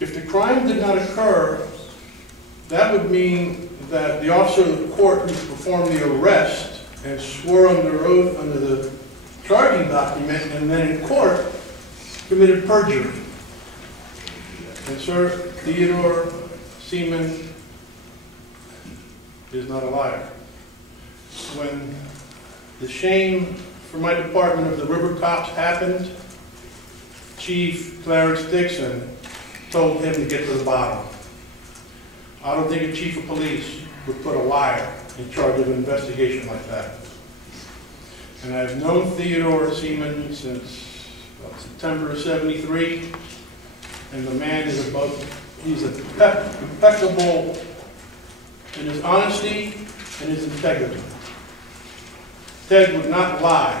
If the crime did not occur, that would mean that the officer of the court who performed the arrest and swore under oath under the charging document and then in court committed perjury. And sir, Theodore Seaman is not a liar. When the shame for my department of the river cops happened, Chief Clarence Dixon told him to get to the bottom. I don't think a chief of police would put a liar in charge of an investigation like that. And I've known Theodore Seaman since September of '73, and the man is he's impeccable in his honesty and his integrity. Ted would not lie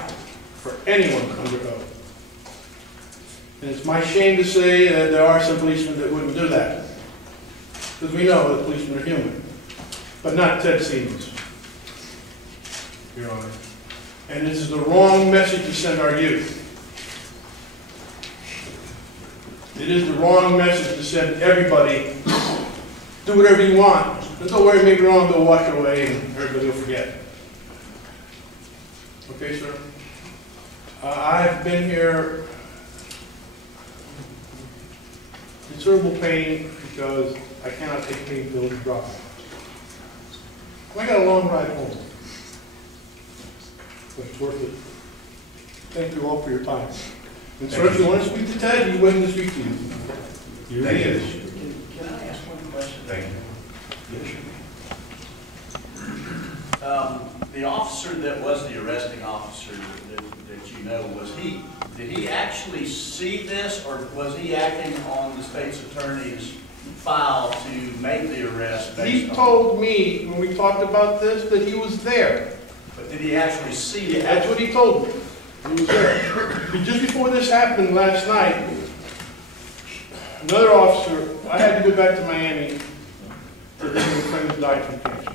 for anyone under oath. And it's my shame to say that there are some policemen that wouldn't do that. Because we know that policemen are human. But not Ted Seaman's, Your Honor. And this is the wrong message to send our youth. It is the wrong message to send everybody, do whatever you want. But don't worry, maybe wrong, they'll walk away and everybody will forget. Okay, sir? I've been here in considerable pain because I cannot take pain pills and drop them. I got a long ride home. But it's worth it. Thank you all for your time. And sir, if you want to speak to Ted, he's willing to speak to you. Thank you. Can I ask one question? Thank you. The officer that was the arresting officer that you know, did he actually see this, or was he acting on the state's attorney's file to make the arrest? He told me when we talked about this that he was there. But did he actually see it? That's what he told me. He was there. Just before this happened last night, another officer, I had to go back to Miami to visit a friend who died from cancer.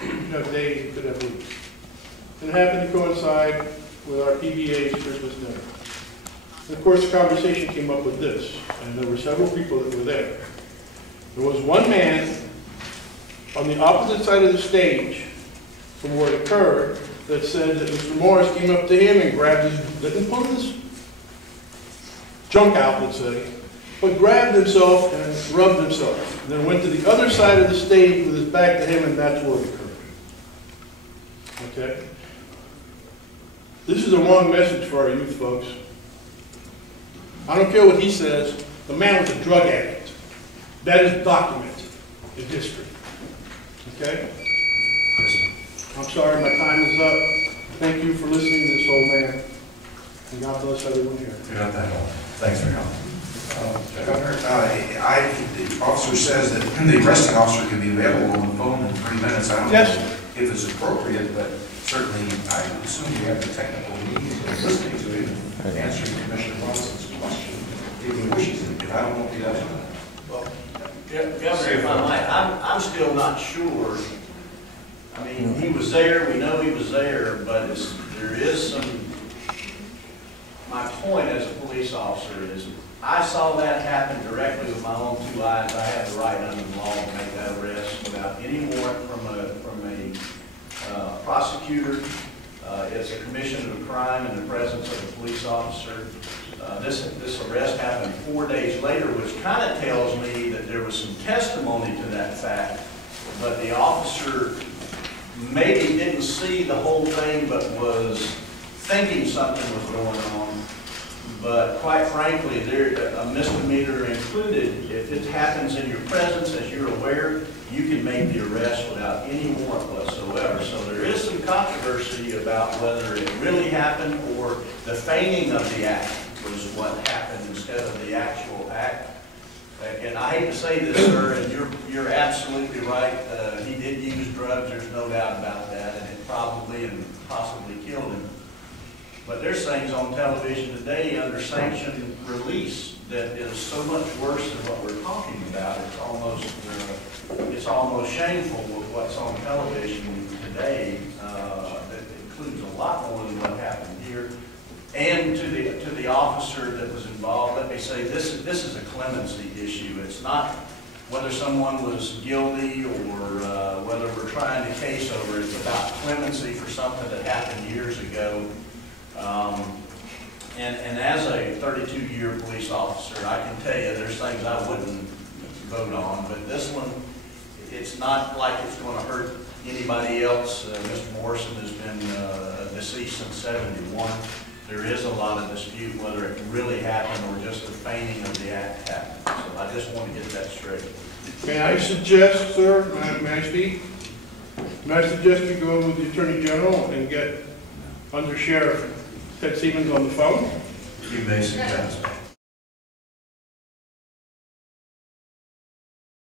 Could have days, could have weeks. And it happened to coincide with our PBA's Christmas dinner. And of course, the conversation came up with this, and there were several people that were there. There was one man on the opposite side of the stage from where it occurred that said that Mr. Morris came up to him and grabbed his, didn't pull his junk out, let's say, but grabbed himself and rubbed himself. And then went to the other side of the stage with his back to him, and that's where it occurred. Okay? This is the wrong message for our youth, folks. I don't care what he says. The man was a drug addict. That is documented in history. Okay? I'm sorry, my time is up. Thank you for listening to this old man. And God bless everyone here. You're not that old. Thanks for helping. Governor, the officer says that the arresting officer can be available on the phone in 3 minutes. I don't know if it's appropriate, but certainly I assume you have the technical means of listening to him and answering Commissioner Morrison's question if he wishes it. If I don't know if he does. Well, Governor, if I might, I'm still not sure. I mean, he was there, we know he was there, but there is some, my point as a police officer is, I saw that happen directly with my own 2 eyes. I have the right under the law to make that arrest without any warrant from a prosecutor. It's a commission of a crime in the presence of a police officer. This arrest happened 4 days later, which kind of tells me that there was some testimony to that fact, but the officer maybe didn't see the whole thing, but was thinking something was going on. But quite frankly, a misdemeanor included. If it happens in your presence, as you're aware, you can make the arrest without any warrant whatsoever. So there is some controversy about whether it really happened or the feigning of the act was what happened instead of the actual act. And I hate to say this, sir, and you're absolutely right. He did use drugs. There's no doubt about that, and it probably and possibly killed him. But there's things on television today under sanctioned release that is so much worse than what we're talking about. It's almost shameful with what's on television today. That includes a lot more than what happened here. And to the the officer that was involved, let me say, this is a clemency issue. It's not whether someone was guilty or whether we're trying to case over. It's about clemency for something that happened years ago. And as a 32-year police officer, I can tell you there's things I wouldn't vote on, but this one, it's not like it's going to hurt anybody else. Mr. Morrison has been deceased since '71. There is a lot of dispute whether it really happened or just the feigning of the act happened. So I just want to get that straight. May I suggest, sir, may I speak? May I suggest you go with the Attorney General and get Under Sheriff Ted Siemens on the phone? You may suggest.